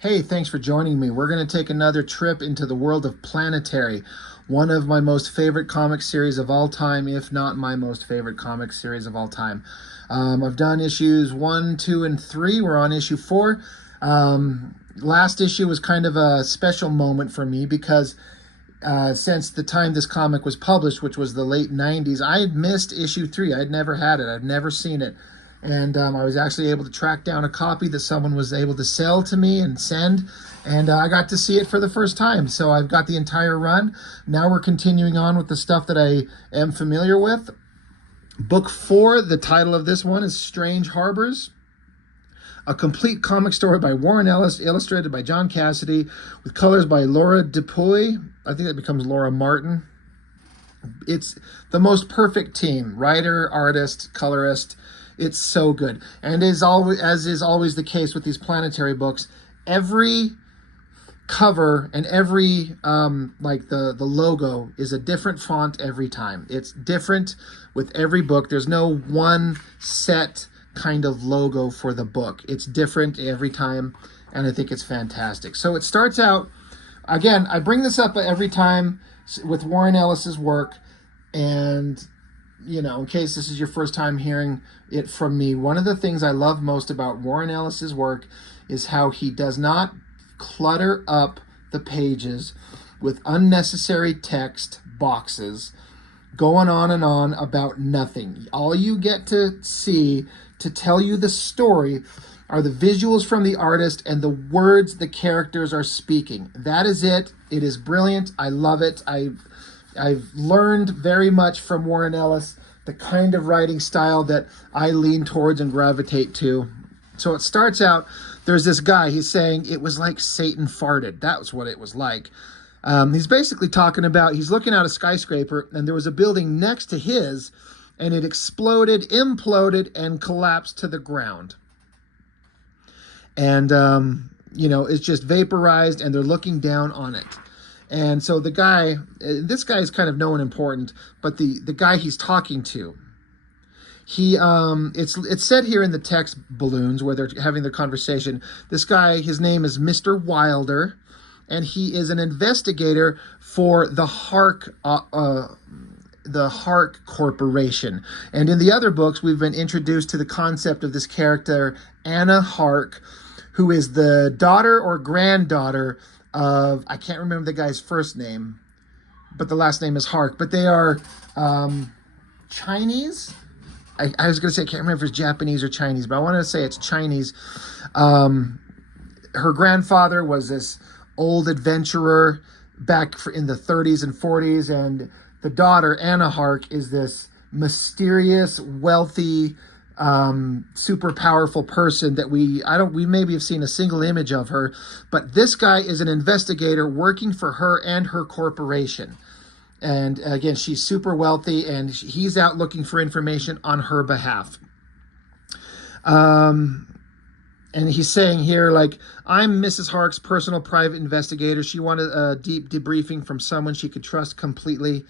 Hey, thanks for joining me. We're going to take another trip into the world of Planetary, one of my most favorite comic series of all time, if not my most favorite comic series of all time. I've done issues 1, 2, and 3. We're on issue 4. Last issue was kind of a special moment for me because since the time this comic was published, which was the late 90s, I had missed issue 3. I'd never had it. I'd never seen it. And I was actually able to track down a copy that someone was able to sell to me and send. And I got to see it for the first time. So I've got the entire run. Now we're continuing on with the stuff that I am familiar with. Book 4, the title of this one is Strange Harbors. A complete comic story by Warren Ellis, illustrated by John Cassaday, with colors by Laura Depuy. I think that becomes Laura Martin. It's the most perfect team. Writer, artist, colorist. It's so good. And as is always the case with these Planetary books, every cover and every the logo is a different font every time. It's different with every book. There's no one set kind of logo for the book. It's different every time, and I think it's fantastic. So it starts out, again, I bring this up every time with Warren Ellis's work, and in case this is your first time hearing it from me, one of the things I love most about Warren Ellis's work is how he does not clutter up the pages with unnecessary text boxes going on and on about nothing. All you get to see to tell you the story are the visuals from the artist and the words the characters are speaking. That is it. It is brilliant. I love it. I've learned very much from Warren Ellis, the kind of writing style that I lean towards and gravitate to. So it starts out, there's this guy, he's saying it was like Satan farted. That was what it was like. He's basically talking about, he's looking at a skyscraper, and there was a building next to his, and it exploded, imploded, and collapsed to the ground. And, it's just vaporized, and they're looking down on it. And so the guy, this guy is kind of known and important, but the guy he's talking to, it's said here in the text balloons where they're having their conversation, this guy, his name is Mr. Wilder, and he is an investigator for the Hark Corporation. And in the other books, we've been introduced to the concept of this character, Anna Hark, who is the daughter or granddaughter of, I can't remember the guy's first name, but the last name is Hark. But they are Chinese. I was going to say, I can't remember if it's Japanese or Chinese, but I want to say it's Chinese. Her grandfather was this old adventurer back in the 30s and 40s, and the daughter, Anna Hark, is this mysterious, wealthy, super powerful person that we maybe have seen a single image of her, but this guy is an investigator working for her and her corporation. And again, she's super wealthy, and he's out looking for information on her behalf. And he's saying here, like, I'm Mrs. Hark's personal private investigator. She wanted a deep debriefing from someone she could trust completely.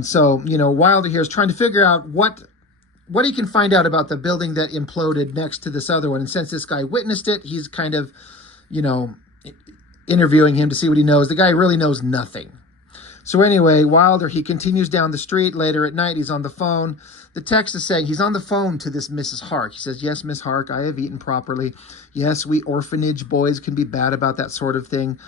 So Wilder here is trying to figure out what he can find out about the building that imploded next to this other one. And since this guy witnessed it, he's kind of, interviewing him to see what he knows. The guy really knows nothing. So anyway, Wilder, he continues down the street. Later at night, he's on the phone. The text is saying he's on the phone to this Mrs. Hark. He says, yes, Miss Hark, I have eaten properly. Yes, we orphanage boys can be bad about that sort of thing.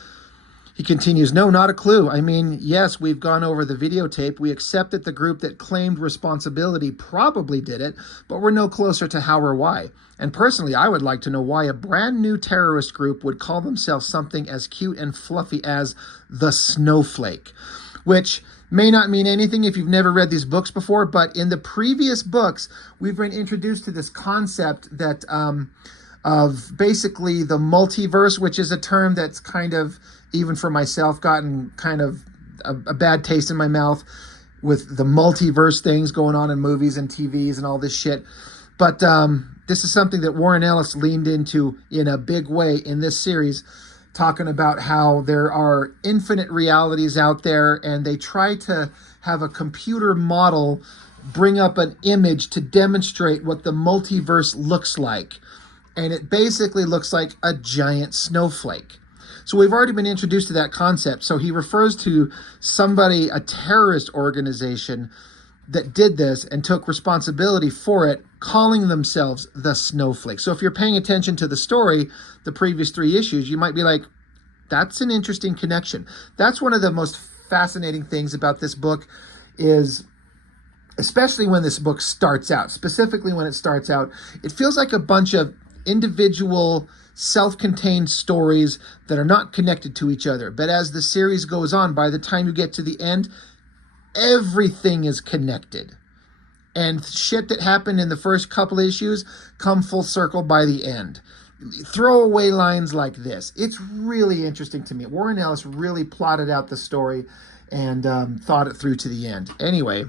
He continues, no, not a clue. I mean, yes, we've gone over the videotape. We accept that the group that claimed responsibility probably did it, but we're no closer to how or why. And personally, I would like to know why a brand new terrorist group would call themselves something as cute and fluffy as the Snowflake, which may not mean anything if you've never read these books before, but in the previous books, we've been introduced to this concept that of basically the multiverse, which is a term that's kind of, even for myself, gotten kind of a bad taste in my mouth with the multiverse things going on in movies and TVs and all this shit. But this is something that Warren Ellis leaned into in a big way in this series, talking about how there are infinite realities out there, and they try to have a computer model bring up an image to demonstrate what the multiverse looks like. and it basically looks like a giant snowflake. So we've already been introduced to that concept. So he refers to somebody, a terrorist organization that did this and took responsibility for it, calling themselves the Snowflake. So if you're paying attention to the story, the previous 3 issues, you might be like, that's an interesting connection. That's one of the most fascinating things about this book is, especially when this book starts out, specifically when it starts out, it feels like a bunch of individual self-contained stories that are not connected to each other. But as the series goes on, by the time you get to the end, everything is connected. And shit that happened in the first couple issues come full circle by the end. Throwaway lines like this. It's really interesting to me. Warren Ellis really plotted out the story and thought it through to the end. Anyway,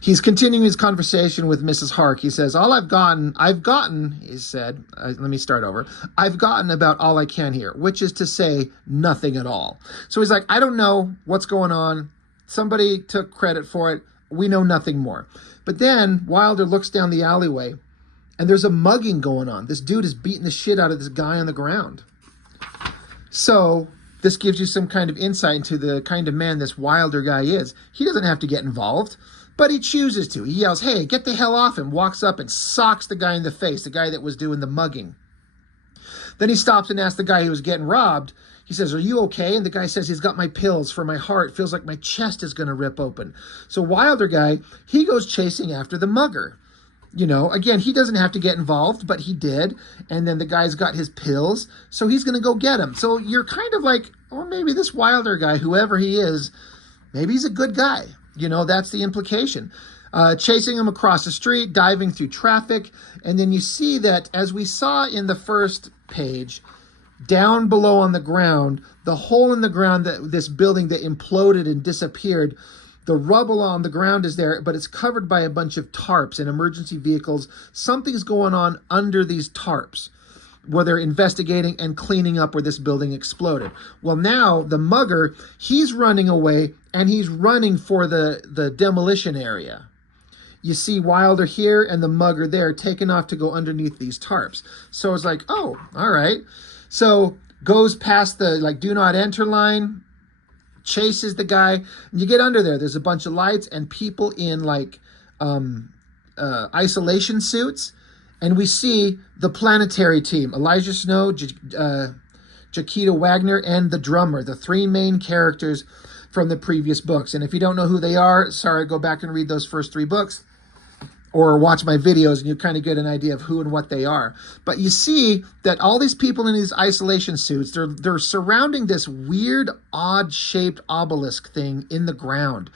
he's continuing his conversation with Mrs. Hark. He says, I've gotten, he said, let me start over. I've gotten about all I can here, which is to say nothing at all. So he's like, I don't know what's going on. Somebody took credit for it. We know nothing more. But then Wilder looks down the alleyway and there's a mugging going on. This dude is beating the shit out of this guy on the ground. So this gives you some kind of insight into the kind of man this Wilder guy is. He doesn't have to get involved, but he chooses to. He yells, hey, get the hell off him, walks up and socks the guy in the face, the guy that was doing the mugging. Then he stops and asks the guy who was getting robbed, he says, are you okay? And the guy says, he's got my pills for my heart. Feels like my chest is going to rip open. So Wilder guy, he goes chasing after the mugger. You know, again, he doesn't have to get involved, but he did. And then the guy's got his pills, so he's going to go get him. So you're kind of like, oh, maybe this Wilder guy, whoever he is, maybe he's a good guy. You know, that's the implication. Chasing him across the street, diving through traffic. And then you see that, as we saw in the first page, down below on the ground, the hole in the ground, that this building that imploded and disappeared, the rubble on the ground is there, but it's covered by a bunch of tarps and emergency vehicles. Something's going on under these tarps where they're investigating and cleaning up where this building exploded. Well, now the mugger, he's running away and he's running for the demolition area. You see Wilder here and the mugger there taking off to go underneath these tarps. So it's like, oh, all right. So goes past the do not enter line, chases the guy, and you get under there. There's a bunch of lights and people in isolation suits, and we see the Planetary team: Elijah Snow, Jaquita Wagner, and the drummer, the 3 main characters from the previous books. And if you don't know who they are, sorry, go back and read those first 3 books or watch my videos and you kind of get an idea of who and what they are. But you see that all these people in these isolation suits, they're surrounding this weird, odd-shaped obelisk thing in the ground.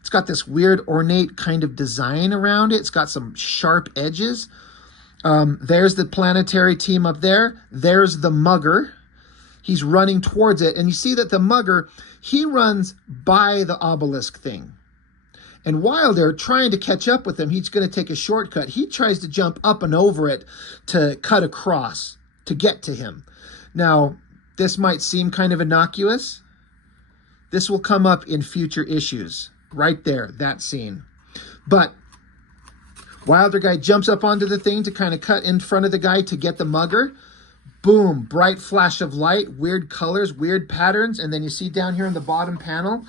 It's got this weird, ornate kind of design around it. It's got some sharp edges. There's the Planetary team up there. There's the mugger. He's running towards it. And you see that the mugger, he runs by the obelisk thing. And Wilder, trying to catch up with him, he's going to take a shortcut. He tries to jump up and over it to cut across to get to him. Now, this might seem kind of innocuous. This will come up in future issues. Right there, that scene. But Wilder guy jumps up onto the thing to kind of cut in front of the guy to get the mugger. Boom, bright flash of light, weird colors, weird patterns. And then you see down here in the bottom panel,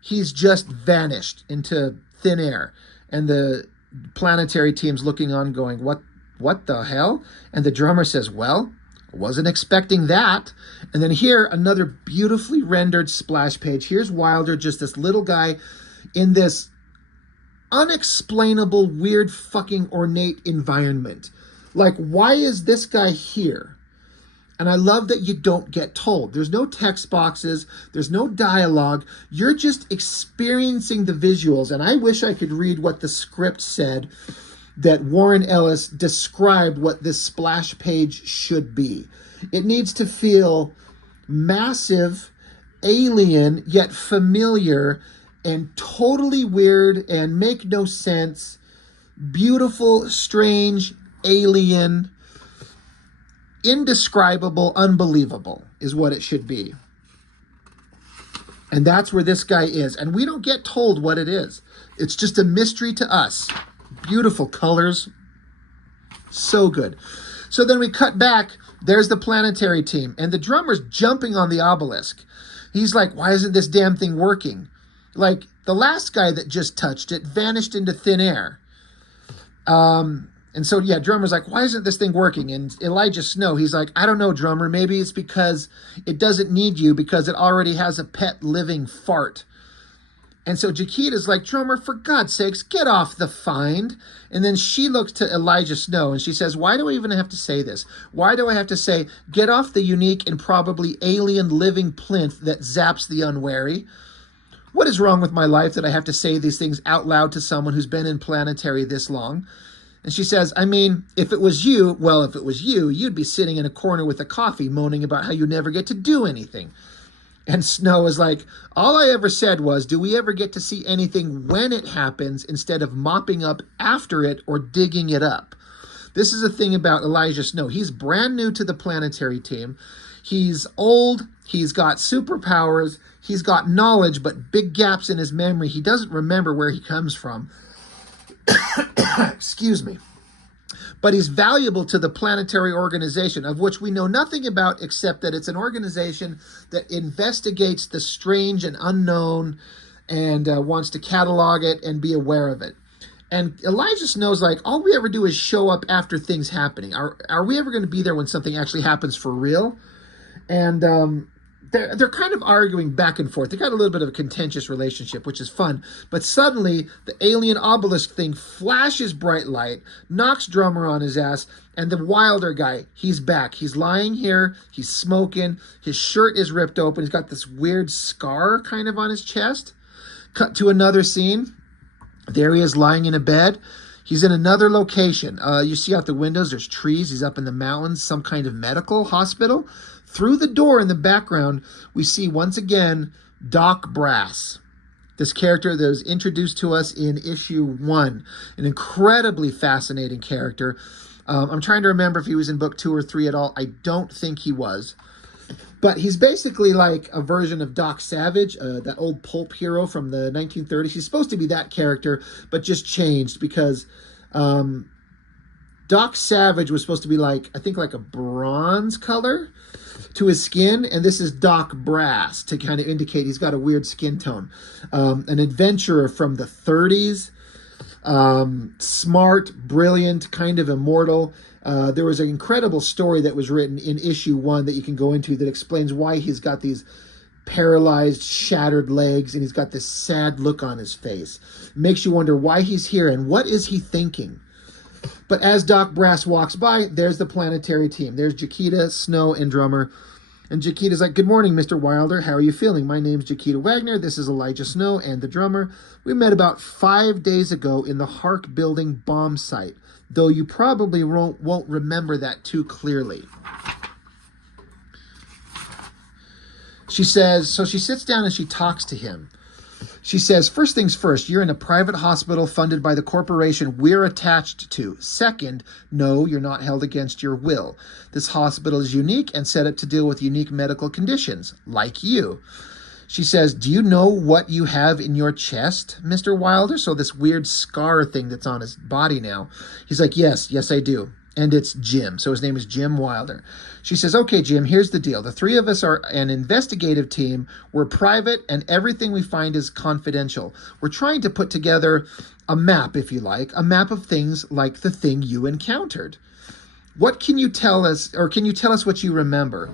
he's just vanished into thin air. And the Planetary team's looking on going, what the hell? And the drummer says, well, I wasn't expecting that. And then here, another beautifully rendered splash page. Here's Wilder, just this little guy in this unexplainable, weird, fucking ornate environment. Like, why is this guy here? And I love that you don't get told. There's no text boxes. There's no dialogue. You're just experiencing the visuals. And I wish I could read what the script said, that Warren Ellis described what this splash page should be. It needs to feel massive, alien, yet familiar, and totally weird and make no sense. Beautiful, strange, alien, indescribable, unbelievable is what it should be. And that's where this guy is. And we don't get told what it is. It's just a mystery to us. Beautiful colors. So good. So then we cut back. There's the Planetary team, and the drummer's jumping on the obelisk. He's like, why isn't this damn thing working? Like, the last guy that just touched it vanished into thin air. And so, yeah, drummer's like, why isn't this thing working? And Elijah Snow, he's like, I don't know, drummer. Maybe it's because it doesn't need you because it already has a pet living fart. And so Jaquita's like, drummer, for God's sakes, get off the find. And then she looks to Elijah Snow and she says, why do I even have to say this? Why do I have to say, get off the unique and probably alien living plinth that zaps the unwary? What is wrong with my life that I have to say these things out loud to someone who's been in Planetary this long? And she says, I mean, if it was you, well, if it was you, you'd be sitting in a corner with a coffee moaning about how you never get to do anything. And Snow is like, all I ever said was, do we ever get to see anything when it happens instead of mopping up after it or digging it up? This is the thing about Elijah Snow. He's brand new to the Planetary team. He's old. He's got superpowers. He's got knowledge, but big gaps in his memory. He doesn't remember where he comes from. Excuse me. But he's valuable to the Planetary organization, of which we know nothing about except that it's an organization that investigates the strange and unknown and wants to catalog it and be aware of it. And Elijah Snow's like, all we ever do is show up after things happening. Are we ever going to be there when something actually happens for real? And they're kind of arguing back and forth. They got a little bit of a contentious relationship, which is fun. But suddenly, the alien obelisk thing flashes bright light, knocks drummer on his ass, and the Wilder guy, he's back. He's lying here. He's smoking. His shirt is ripped open. He's got this weird scar kind of on his chest. Cut to another scene. There he is lying in a bed. He's in another location. You see out the windows, there's trees. He's up in the mountains, some kind of medical hospital. Through the door in the background, we see once again Doc Brass, this character that was introduced to us in issue 1, an incredibly fascinating character. I'm trying to remember if he was in book 2 or 3 at all. I don't think he was. But he's basically like a version of Doc Savage, that old pulp hero from the 1930s. He's supposed to be that character, but just changed because Doc Savage was supposed to be like, I think like a bronze color to his skin, and this is Doc Brass to kind of indicate he's got a weird skin tone. An adventurer from the 30s, smart, brilliant, kind of immortal. There was an incredible story that was written in issue 1 that you can go into that explains why he's got these paralyzed, shattered legs, and he's got this sad look on his face. Makes you wonder why he's here and what is he thinking. But as Doc Brass walks by, there's the Planetary team. There's Jaquita, Snow, and Drummer. And Jaquita's like, good morning, Mr. Wilder. How are you feeling? My name's Jaquita Wagner. This is Elijah Snow and the drummer. We met about 5 days ago in the Hark Building bomb site, though you probably won't remember that too clearly. She says, so she sits down and she talks to him. She says, first things first, you're in a private hospital funded by the corporation we're attached to. Second, no, you're not held against your will. This hospital is unique and set up to deal with unique medical conditions, like you. She says, do you know what you have in your chest, Mr. Wilder? So this weird scar thing that's on his body now. He's like, yes, I do. And it's Jim. So his name is Jim Wilder. She says, okay, Jim, here's the deal. The 3 of us are an investigative team. We're private, and everything we find is confidential. We're trying to put together a map, if you like, a map of things like the thing you encountered. What can you tell us, or can you tell us what you remember?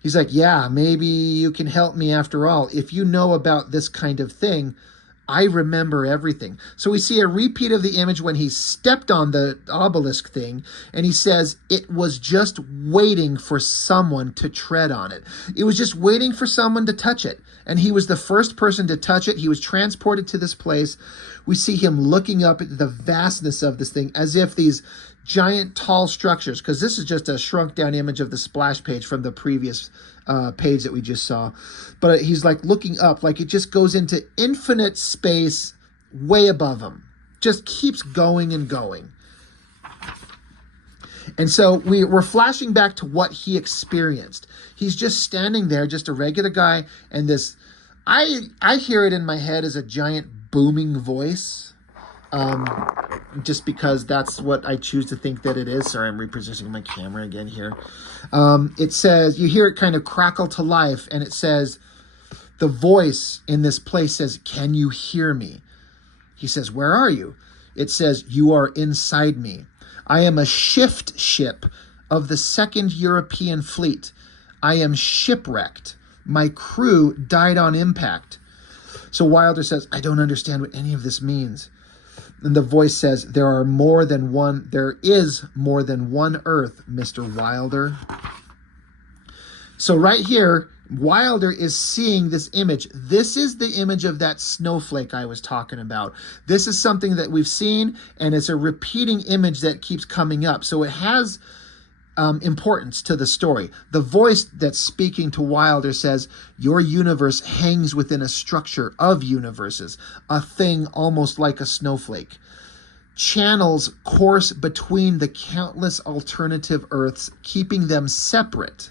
He's like, yeah, maybe you can help me after all. If you know about this kind of thing, I remember everything. So we see a repeat of the image when he stepped on the obelisk thing, and he says it was just waiting for someone to tread on it. It was just waiting for someone to touch it. And he was the first person to touch it. He was transported to this place. We see him looking up at the vastness of this thing as if these giant tall structures, because this is just a shrunk down image of the splash page from the previous page that we just saw. But he's like looking up, like it just goes into infinite space way above him. Just keeps going and going. And so we're flashing back to what he experienced. He's just standing there, just a regular guy, and this, I hear it in my head as a giant booming voice. just because that's what I choose to think that it is. Sorry, I'm repositioning my camera again here. It says, you hear it kind of crackle to life, and it says, the voice in this place says, "Can you hear me?" He says, "Where are you?" It says, "You are inside me. I am a shift ship of the 2nd European Fleet. I am shipwrecked. My crew died on impact." So Wilder says, "I don't understand what any of this means." And the voice says, there is more than one Earth, Mr. Wilder. So right here, Wilder is seeing this image. This is the image of that snowflake I was talking about. This is something that we've seen, and it's a repeating image that keeps coming up. So it has importance to the story. The voice that's speaking to Wilder says, your universe hangs within a structure of universes, a thing almost like a snowflake. Channels course between the countless alternative Earths, keeping them separate.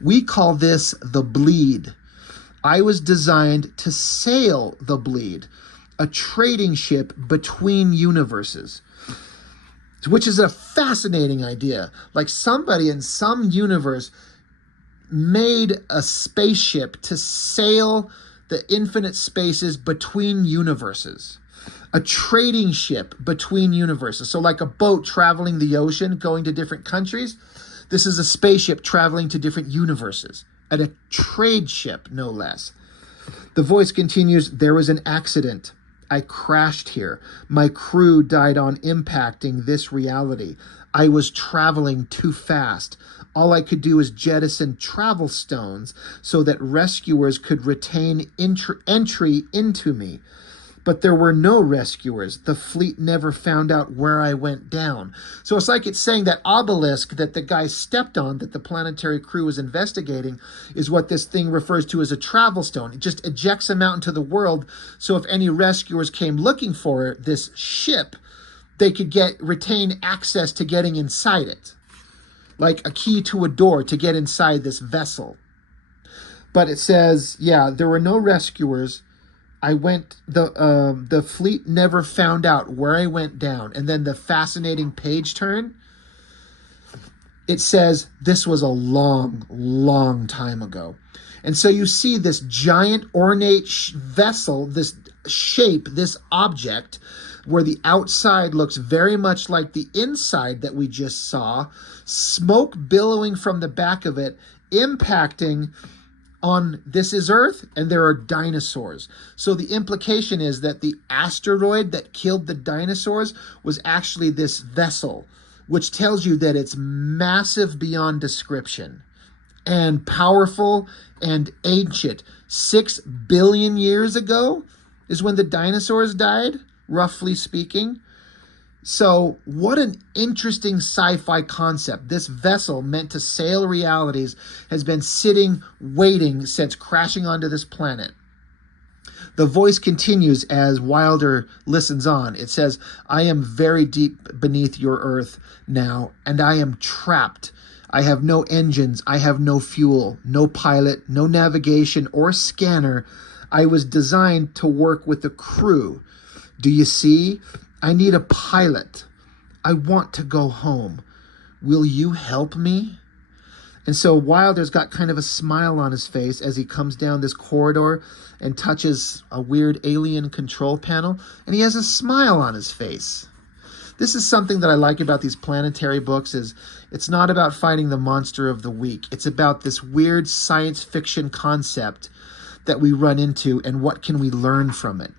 We call this the bleed. I was designed to sail the bleed, a trading ship between universes, which is a fascinating idea. Like somebody in some universe made a spaceship to sail the infinite spaces between universes. A trading ship between universes. So like a boat traveling the ocean, going to different countries. This is a spaceship traveling to different universes. And a trade ship, no less. The voice continues, there was an accident. I crashed here. My crew died on impacting this reality. I was traveling too fast. All I could do was jettison travel stones so that rescuers could retain entry into me. But there were no rescuers. The fleet never found out where I went down. So it's like it's saying that obelisk that the guy stepped on, that the Planetary crew was investigating, is what this thing refers to as a travel stone. It just ejects them out into the world, so if any rescuers came looking for this ship, they could retain access to getting inside it. Like a key to a door to get inside this vessel. But it says, yeah, there were no rescuers. The fleet never found out where I went down. And then the fascinating page turn, it says this was a long, long time ago. And so you see this giant ornate vessel, this shape, this object, where the outside looks very much like the inside that we just saw, smoke billowing from the back of it, impacting on this is Earth, and there are dinosaurs. So the implication is that the asteroid that killed the dinosaurs was actually this vessel, which tells you that it's massive beyond description and powerful and ancient. 6 billion years ago is when the dinosaurs died, roughly speaking. So what an interesting sci-fi concept. This vessel meant to sail realities has been sitting, waiting since crashing onto this planet. The voice continues as Wilder listens on. It says, I am very deep beneath your Earth now, and I am trapped. I have no engines. I have no fuel, no pilot, no navigation or scanner. I was designed to work with a crew. Do you see? I need a pilot. I want to go home. Will you help me? And so Wilder's got kind of a smile on his face as he comes down this corridor and touches a weird alien control panel, and he has a smile on his face. This is something that I like about these Planetary books, is it's not about fighting the monster of the week. It's about this weird science fiction concept that we run into, and what can we learn from it.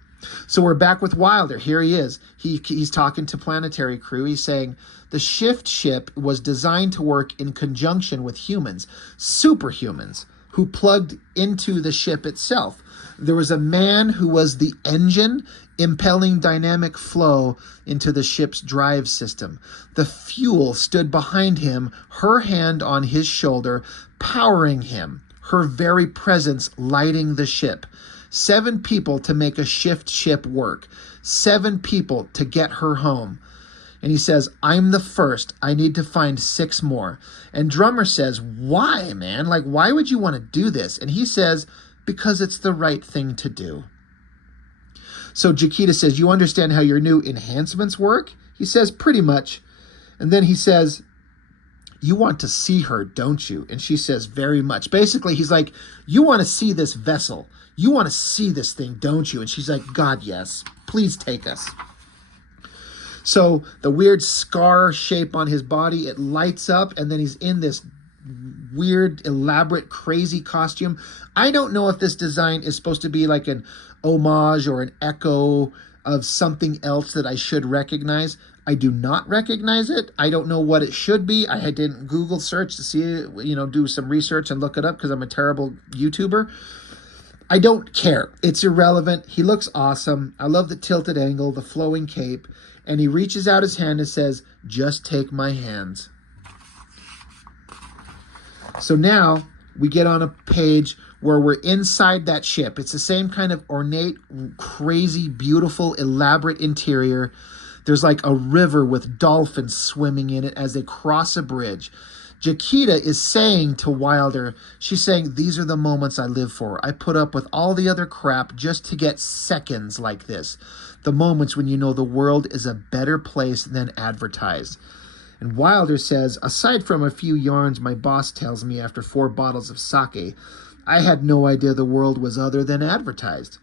So we're back with Wilder. Here he is. He's talking to Planetary crew. He's saying, the shift ship was designed to work in conjunction with humans, superhumans, who plugged into the ship itself. There was a man who was the engine, impelling dynamic flow into the ship's drive system. The fuel stood behind him, her hand on his shoulder, powering him, her very presence lighting the ship. 7 people to make a shift ship work. 7 people to get her home. And he says, I'm the first. I need to find 6 more. And Drummer says, why, man? Like, why would you want to do this? And he says, because it's the right thing to do. So Jaquita says, you understand how your new enhancements work? He says, pretty much. And then he says, you want to see her, don't you? And she says, very much. Basically, he's like, you want to see this vessel. You want to see this thing, don't you? And she's like, God, yes. Please take us. So the weird scar shape on his body, it lights up, and then he's in this weird, elaborate, crazy costume. I don't know if this design is supposed to be like an homage or an echo of something else that I should recognize. I do not recognize it. I don't know what it should be. I didn't Google search to see it, do some research and look it up because I'm a terrible YouTuber. I don't care. It's irrelevant. He looks awesome. I love the tilted angle, the flowing cape. And he reaches out his hand and says, just take my hands. So now we get on a page where we're inside that ship. It's the same kind of ornate, crazy, beautiful, elaborate interior. There's like a river with dolphins swimming in it as they cross a bridge. Jaquita is saying to Wilder, she's saying, these are the moments I live for. I put up with all the other crap just to get seconds like this. The moments when you know the world is a better place than advertised. And Wilder says, aside from a few yarns my boss tells me after 4 bottles of sake, I had no idea the world was other than advertised.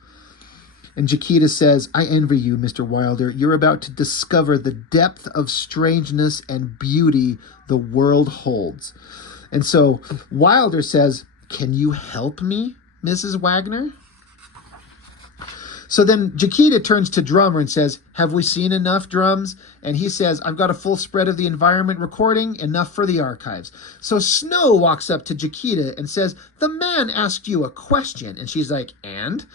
And Jaquita says, I envy you, Mr. Wilder. You're about to discover the depth of strangeness and beauty the world holds. And so Wilder says, can you help me, Mrs. Wagner? So then Jaquita turns to Drummer and says, have we seen enough, Drums? And he says, I've got a full spread of the environment recording, enough for the archives. So Snow walks up to Jaquita and says, the man asked you a question. And she's like, and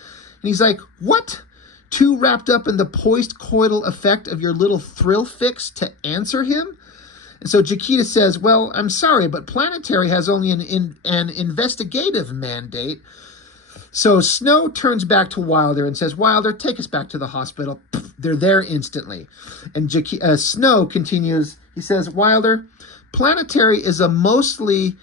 he's like, what? Too wrapped up in the post-coital effect of your little thrill fix to answer him? And so Jaquita says, well, I'm sorry, but Planetary has only an investigative mandate. So Snow turns back to Wilder and says, Wilder, take us back to the hospital. They're there instantly. And Snow continues, he says, Wilder, Planetary is mostly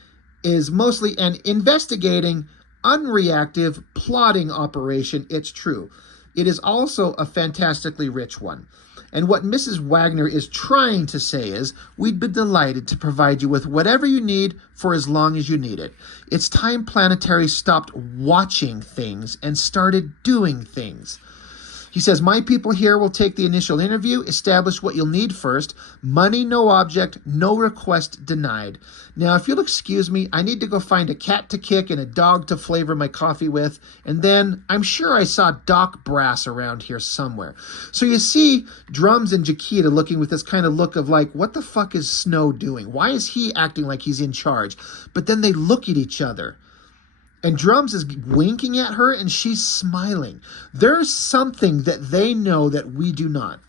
an investigating, unreactive, plotting operation, it's true. It is also a fantastically rich one. And what Mrs. Wagner is trying to say is, we'd be delighted to provide you with whatever you need for as long as you need it. It's time Planetary stopped watching things and started doing things. He says, my people here will take the initial interview, establish what you'll need first. Money, no object, no request denied. Now, if you'll excuse me, I need to go find a cat to kick and a dog to flavor my coffee with. And then I'm sure I saw Doc Brass around here somewhere. So you see Drums and Jaquita looking with this kind of look of like, what the fuck is Snow doing? Why is he acting like he's in charge? But then they look at each other. And Drums is winking at her and she's smiling. There's something that they know that we do not.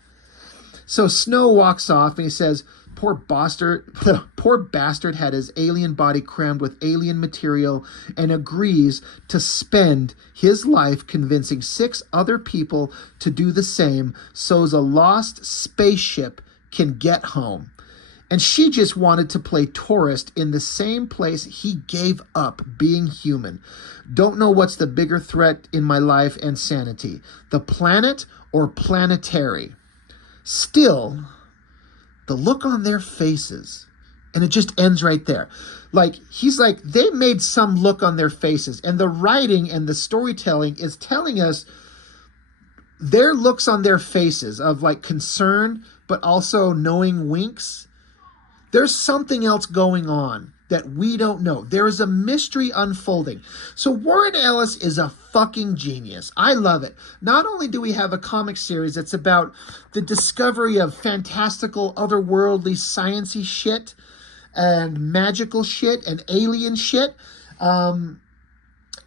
So Snow walks off and he says, poor bastard had his alien body crammed with alien material and agrees to spend his life convincing 6 other people to do the same so as a lost spaceship can get home. And she just wanted to play tourist in the same place he gave up being human. Don't know what's the bigger threat in my life and sanity, the planet or Planetary. Still, the look on their faces, and it just ends right there. Like, he's like, they made some look on their faces, and the writing and the storytelling is telling us their looks on their faces of like concern, but also knowing winks. There's something else going on that we don't know. There is a mystery unfolding. So Warren Ellis is a fucking genius. I love it. Not only do we have a comic series that's about the discovery of fantastical, otherworldly, sciencey shit and magical shit and alien shit,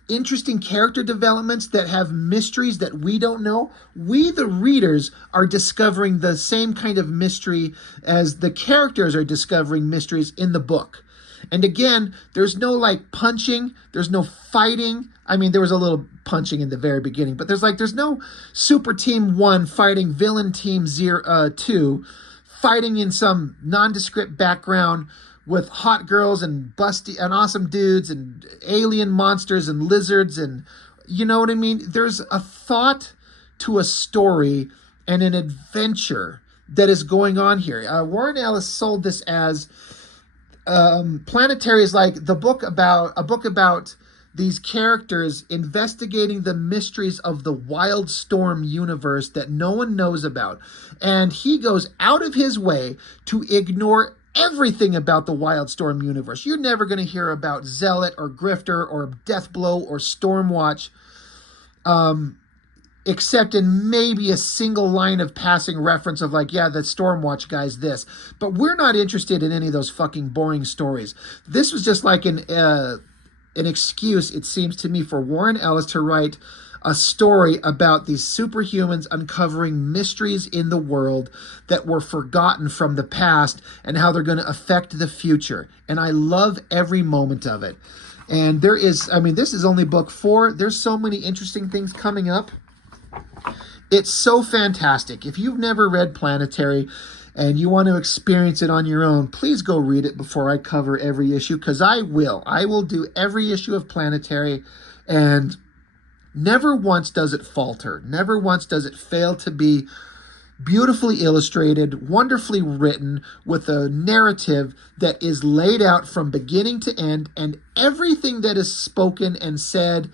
interesting character developments that have mysteries that we don't know. We, the readers, are discovering the same kind of mystery as the characters are discovering mysteries in the book. And again, there's no like punching, there's no fighting. I mean, there was a little punching in the very beginning, but there's no Super Team 1 fighting Villain Team 2, fighting in some nondescript background with hot girls and busty and awesome dudes and alien monsters and lizards and you know what I mean? There's a thought to a story and an adventure that is going on here. Warren Ellis sold this as Planetary is like a book about these characters investigating the mysteries of the Wildstorm universe that no one knows about. And he goes out of his way to ignore everything about the Wildstorm universe. You're never going to hear about Zealot or Grifter or Deathblow or Stormwatch, except in maybe a single line of passing reference of like, yeah, the Stormwatch guy's this. But we're not interested in any of those fucking boring stories. This was just like an excuse, it seems to me, for Warren Ellis to write a story about these superhumans uncovering mysteries in the world that were forgotten from the past and how they're going to affect the future. And I love every moment of it. And there is, I mean, this is only book 4. There's so many interesting things coming up. It's so fantastic. If you've never read Planetary and you want to experience it on your own, please go read it before I cover every issue, because I will. I will do every issue of Planetary, and never once does it falter. Never once does it fail to be beautifully illustrated, wonderfully written, with a narrative that is laid out from beginning to end, and everything that is spoken and said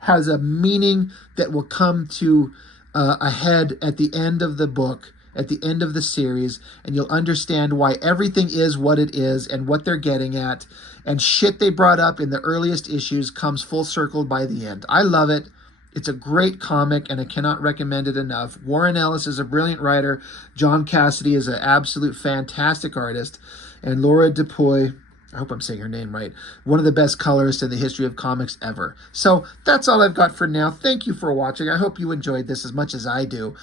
has a meaning that will come to a head at the end of the book, at the end of the series, and you'll understand why everything is what it is and what they're getting at, and shit they brought up in the earliest issues comes full circle by the end. I love it. It's a great comic, and I cannot recommend it enough. Warren Ellis is a brilliant writer. John Cassaday is an absolute fantastic artist. And Laura Depuy, I hope I'm saying her name right, one of the best colorists in the history of comics ever. So that's all I've got for now. Thank you for watching. I hope you enjoyed this as much as I do.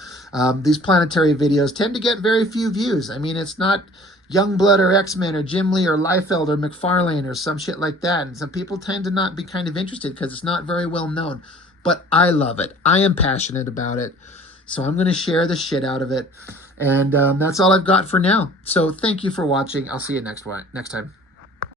These Planetary videos tend to get very few views. I mean, it's not Youngblood or X-Men or Jim Lee or Liefeld or McFarlane or some shit like that. And some people tend to not be kind of interested because it's not very well known. But I love it. I am passionate about it. So I'm going to share the shit out of it. And that's all I've got for now. So thank you for watching. I'll see you next time.